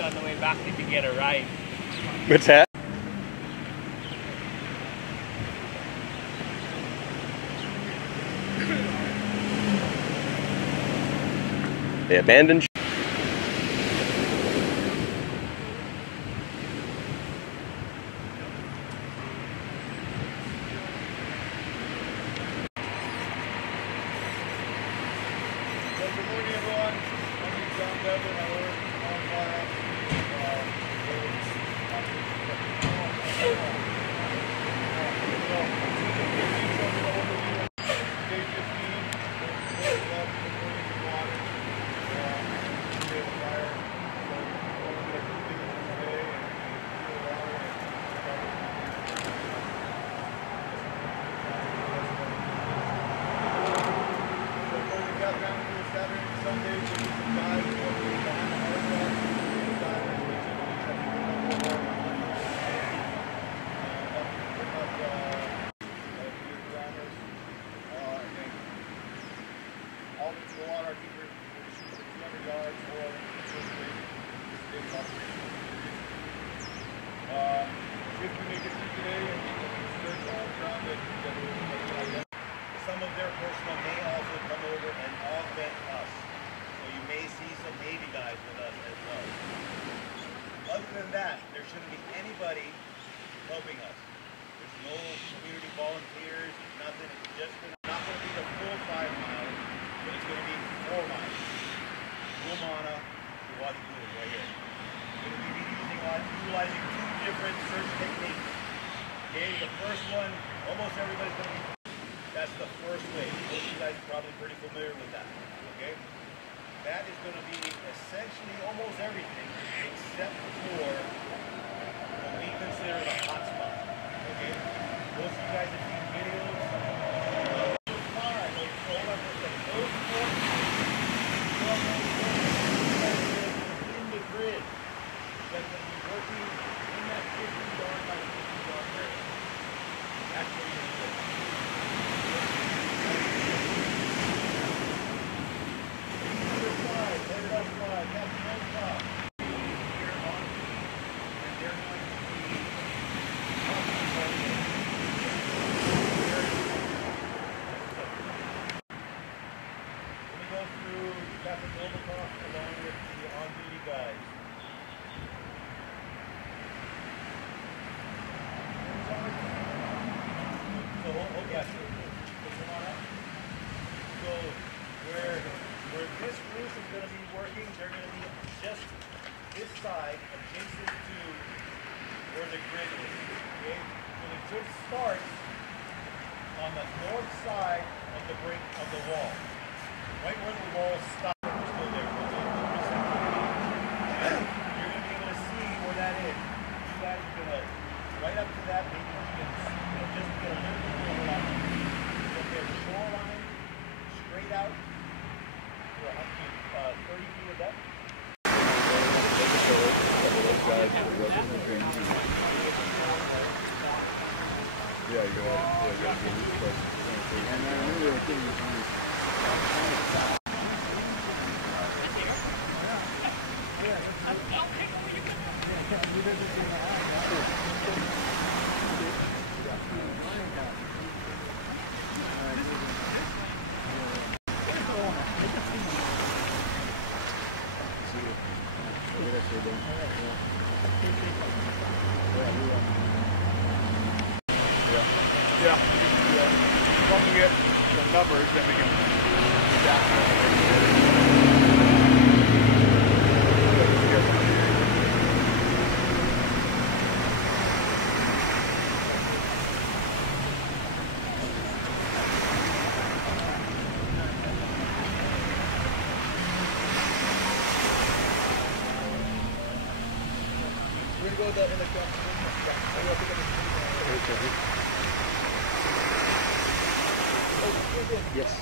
on the way back they could get a ride. What's that? The abandoned. Yes.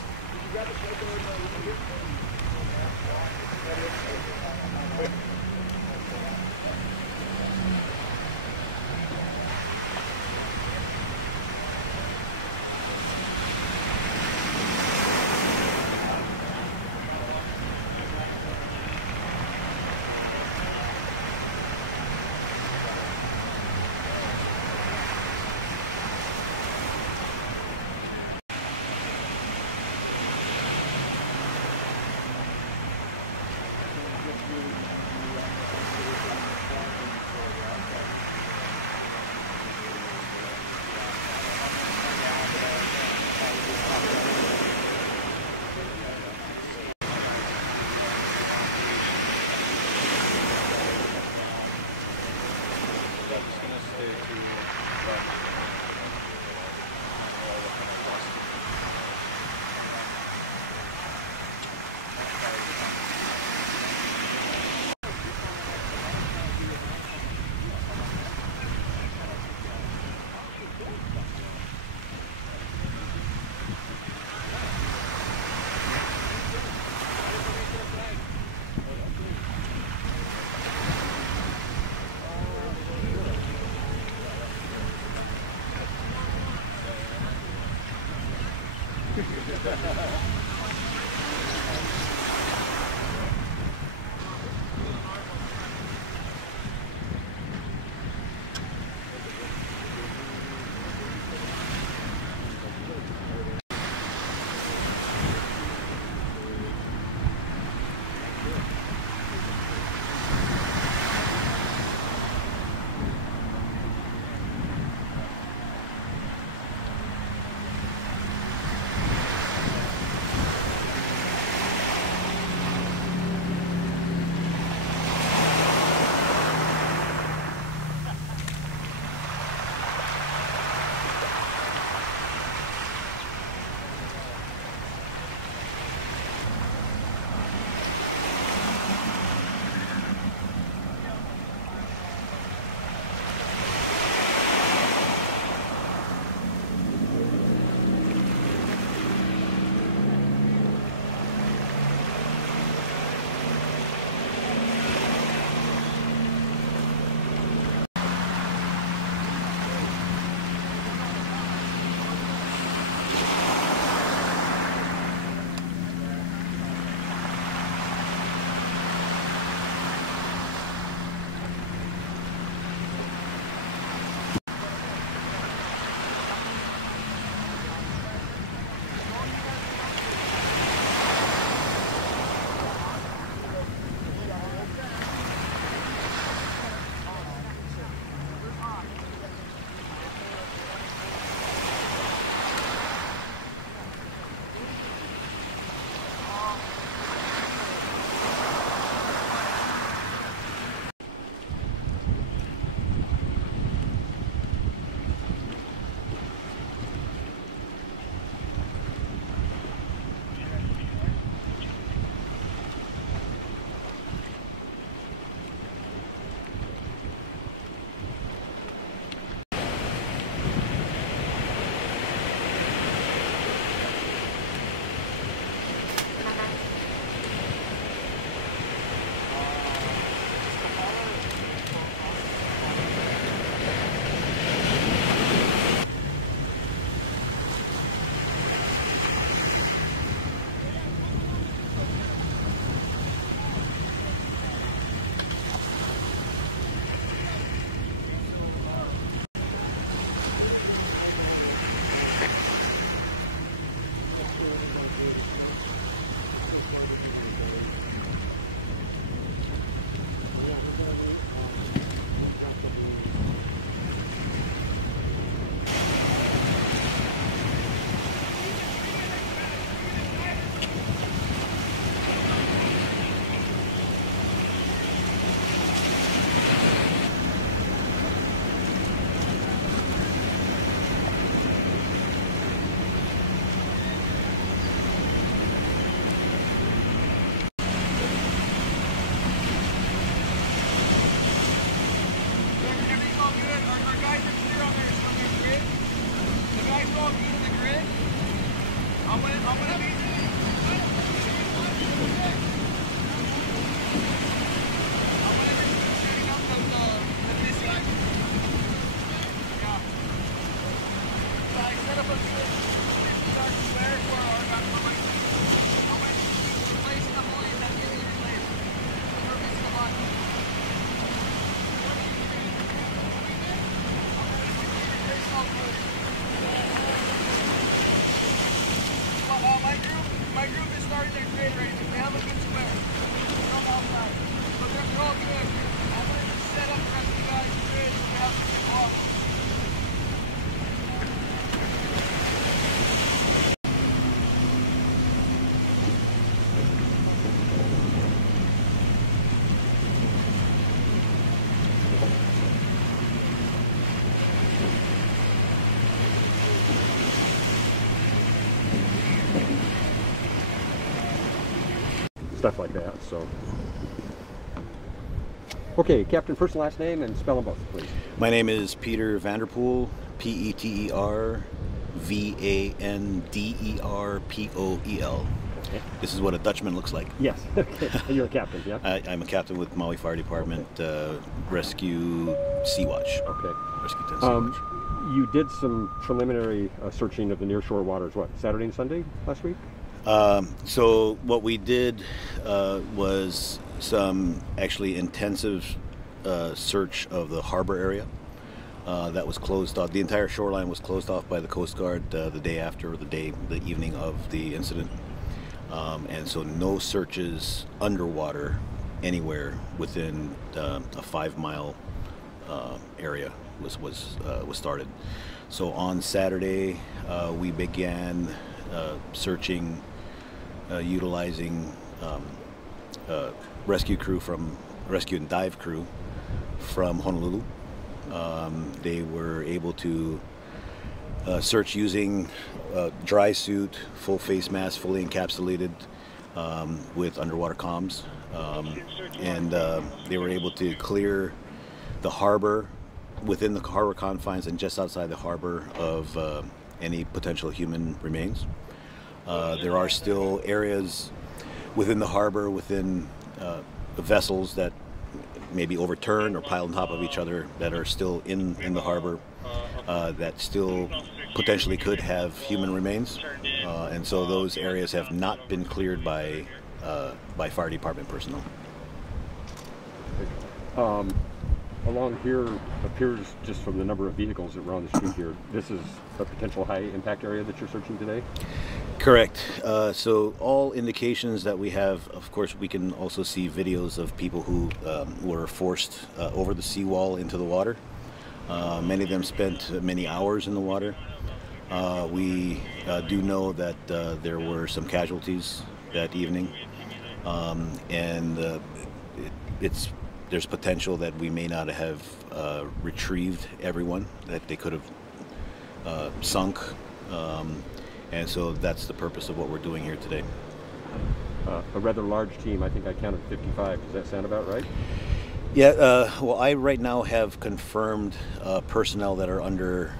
stuff like that. So, okay, Captain, first and last name and spell them both, please. My name is Peter Vanderpool, Peter Vanderpoel. Okay. This is what a Dutchman looks like. Yes. Okay. You're a captain, yeah? I'm a captain with Maui Fire Department, Rescue Sea Watch. Okay. Rescue 10 Sea Watch. You did some preliminary searching of the nearshore waters, what, Saturday and Sunday last week? So what we did was some actually intensive search of the harbor area that was closed off. The entire shoreline was closed off by the Coast Guard the day after, the evening of the incident. And so no searches underwater anywhere within a 5-mile area was started. So on Saturday we began searching utilizing rescue and dive crew from Honolulu. They were able to search using dry suit, full face mask, fully encapsulated with underwater comms, and they were able to clear the harbor, within the harbor confines and just outside the harbor, of any potential human remains. There are still areas within the harbor, within the vessels that may be overturned or piled on top of each other, that are still in the harbor, that still potentially could have human remains, and so those areas have not been cleared by fire department personnel. Along here appears, just from the number of vehicles that were on the street here, this is a potential high impact area that you're searching today? Correct. So all indications that we have, of course, we can also see videos of people who were forced over the seawall into the water. Many of them spent many hours in the water. We do know that there were some casualties that evening, and there's potential that we may not have retrieved everyone, that they could have sunk, and so that's the purpose of what we're doing here today. A rather large team, I think I counted 55. Does that sound about right? Yeah, well, I right now have confirmed personnel that are under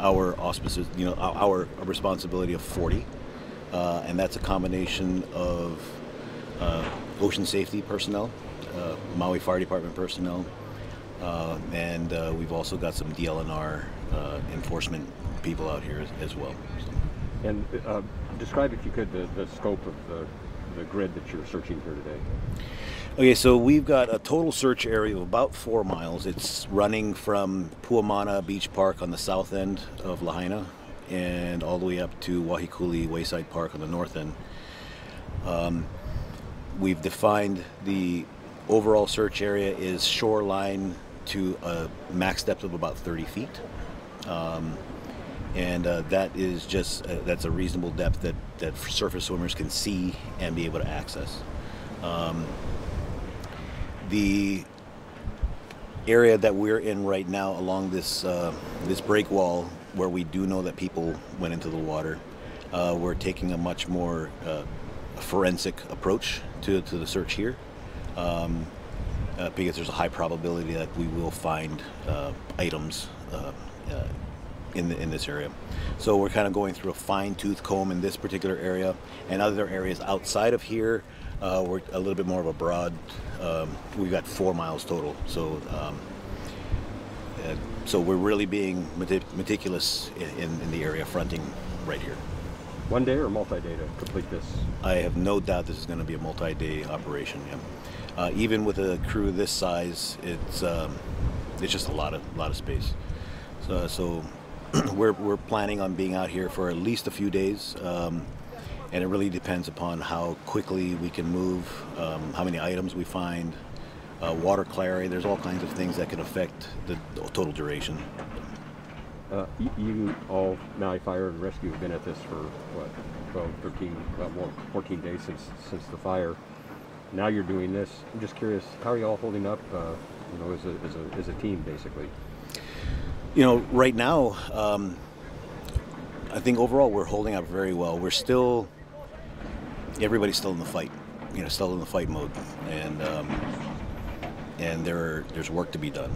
our auspices, our responsibility of 40, and that's a combination of ocean safety personnel, Maui Fire Department personnel, and we've also got some DLNR enforcement people out here as well. And describe, if you could, the scope of the grid that you're searching here today. Okay, so we've got a total search area of about 4 miles. It's running from Puamana Beach Park on the south end of Lahaina and all the way up to Wahikuli Wayside Park on the north end. We've defined the overall search area is shoreline to a max depth of about 30 feet. And that is just, that's a reasonable depth that surface swimmers can see and be able to access. The area that we're in right now along this this break wall, where we do know that people went into the water, we're taking a much more forensic approach to the search here, because there's a high probability that we will find items in this area. So we're kind of going through a fine-tooth comb in this particular area, and other areas outside of here we're a little bit more of a broad. We've got 4 miles total, so so we're really being meticulous in the area fronting right here. One day or multi-day to complete this? I have no doubt this is going to be a multi-day operation. Yeah. Even with a crew this size, it's just a lot of space. So we're planning on being out here for at least a few days, and it really depends upon how quickly we can move, how many items we find, water clarity. There's all kinds of things that can affect the total duration. You all, Maui Fire and Rescue, have been at this for what, 12, 13, well, more 14 days since the fire. Now you're doing this. I'm just curious, how are you all holding up, as a team, basically? Right now, I think overall we're holding up very well. We're still, everybody's still in the fight, still in the fight mode, and there's work to be done,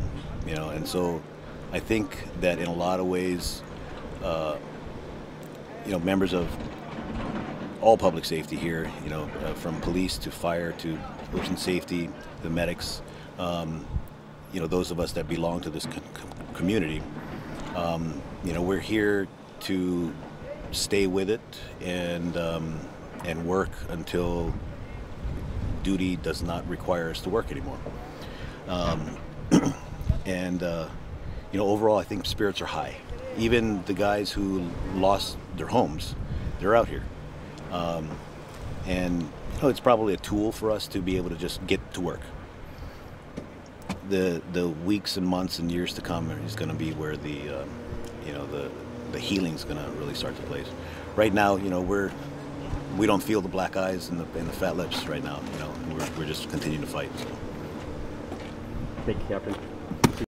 and so I think that in a lot of ways, members of all public safety here, from police to fire to ocean safety, the medics, you know, those of us that belong to this community, you know, we're here to stay with it and work until duty does not require us to work anymore. You know, overall, I think spirits are high. Even the guys who lost their homes, they're out here. And you know, it's probably a tool for us to be able to just get to work. The weeks and months and years to come is going to be where you know, the healing's going to really start to place. Right now, you know, we don't feel the black eyes and the fat lips right now. You know, we're just continuing to fight. So. Thank you, Captain.